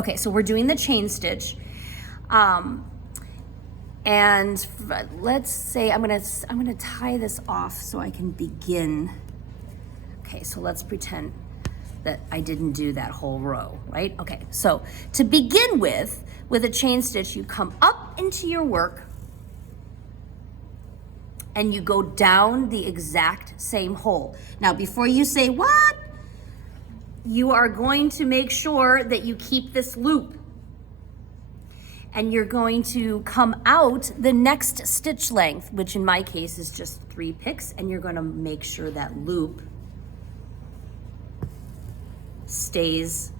Okay, so we're doing the chain stitch. And let's say I'm gonna tie this off so I can begin. Okay, so let's pretend that I didn't do that whole row, right? Okay, so to begin with a chain stitch, you come up into your work and you go down the exact same hole. Now, before you say, what? You are going to make sure that you keep this loop. And you're going to come out the next stitch length, which in my case is just 3 picks, and you're gonna make sure that loop stays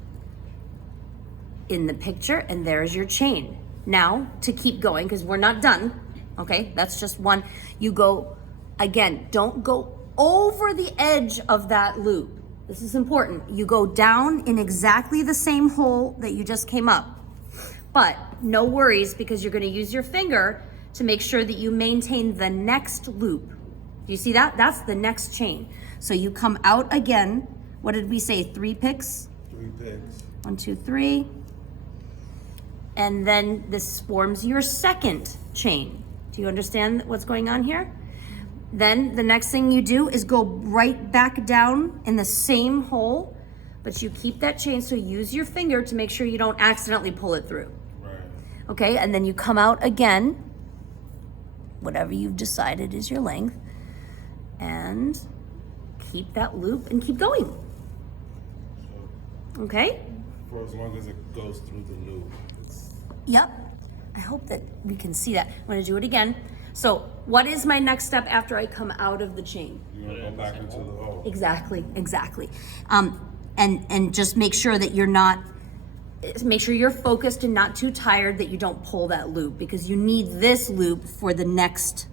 in the picture, and there's your chain. Now, to keep going, because we're not done, okay? That's just one. You go, again, don't go over the edge of that loop. This is important. You go down in exactly the same hole that you just came up. But no worries, because you're gonna use your finger to make sure that you maintain the next loop. Do you see that? That's the next chain. So you come out again. What did we say, 3 picks? 3 picks. 1, 2, 3. And then this forms your second chain. Do you understand what's going on here? Then the next thing you do is go right back down in the same hole, but you keep that chain, so use your finger to make sure you don't accidentally pull it through. Right. Okay, and then you come out again, whatever you've decided is your length, and keep that loop and keep going. Okay? For as long as it goes through the loop. Yep. I hope that we can see that. I'm gonna do it again. So what is my next step after I come out of the chain? You're gonna go back into the hole. Exactly. And just make sure that make sure you're focused and not too tired, that you don't pull that loop, because you need this loop for the next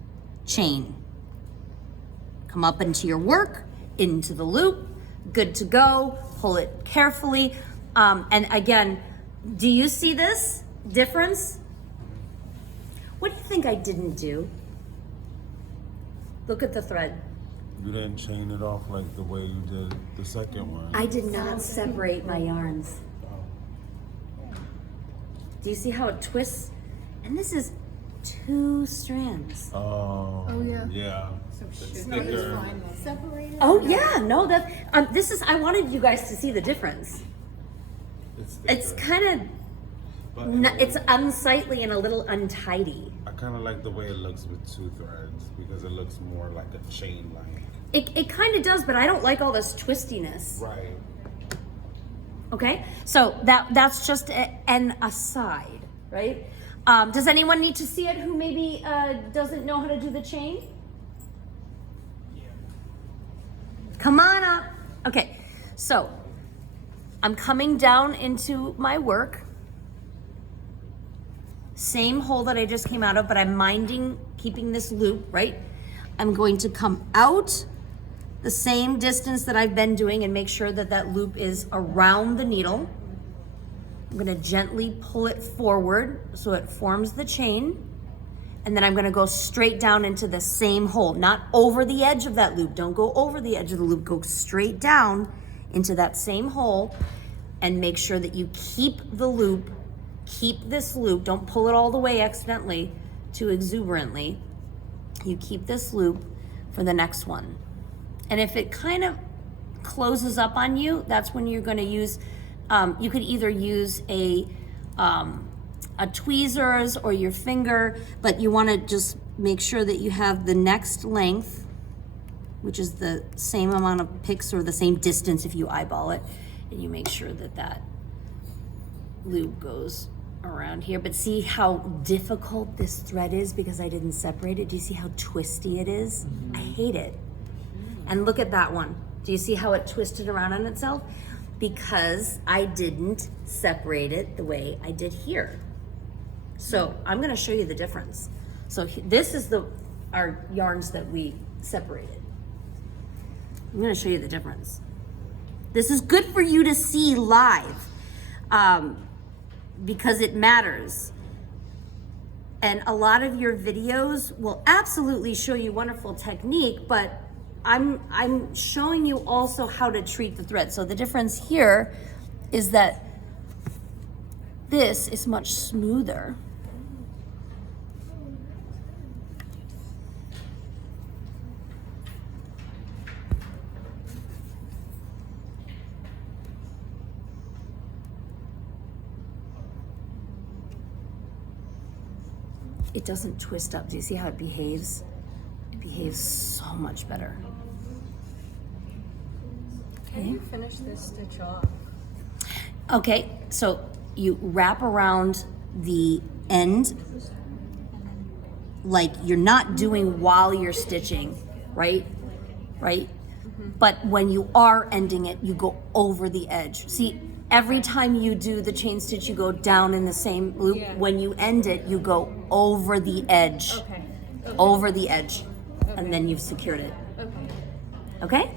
chain. Come up into your work, into the loop, good to go, pull it carefully. And again, do you see this difference? What do you think I didn't do? Look at the thread. You didn't chain it off like the way you did the second one. I did not separate my yarns. Do you see how it twists? And this is 2 strands. Oh yeah. Yeah. So It's no, it's thicker. fine then. Separated? Oh yeah, no, that this is. I wanted you guys to see the difference. It's thicker. kind of, But it's unsightly and a little untidy. I kind of like the way it looks with 2 threads, because it looks more like a chain like. It kind of does, but I don't like all this twistiness. Right. Okay, so that's just an aside, right? Does anyone need to see it who maybe doesn't know how to do the chain? Come on up. Okay, so I'm coming down into my work. Same hole that I just came out of, but I'm keeping this loop, right? I'm going to come out the same distance that I've been doing and make sure that that loop is around the needle. I'm gonna gently pull it forward so it forms the chain. And then I'm gonna go straight down into the same hole, not over the edge of that loop. Don't go over the edge of the loop, go straight down into that same hole and make sure that you keep the loop, keep this loop, don't pull it all the way accidentally, too exuberantly. You keep this loop for the next one. And if it kind of closes up on you, that's when you're gonna use, you could either use a tweezers or your finger, but you wanna just make sure that you have the next length, which is the same amount of picks or the same distance if you eyeball it, and you make sure that that loop goes around here. But see how difficult this thread is because I didn't separate it? Do you see how twisty it is? I hate it. And look at that one. Do you see how it twisted around on itself? Because I didn't separate it the way I did here. So I'm gonna show you the difference. So this is our yarns that we separated. I'm gonna show you the difference. This is good for you to see live because it matters. And a lot of your videos will absolutely show you wonderful technique, but I'm showing you also how to treat the thread. So the difference here is that This is much smoother. It doesn't twist up. Do you see how it behaves? It behaves so much better. Can Okay. you finish this stitch off? Okay, so you wrap around the end like you're not doing while you're stitching, right? Right? But when you are ending it, you go over the edge. See, every time you do the chain stitch, you go down in the same loop. Yeah. When you end it, you go over the edge. Okay. Over the edge. And then you've secured it. Okay. Okay?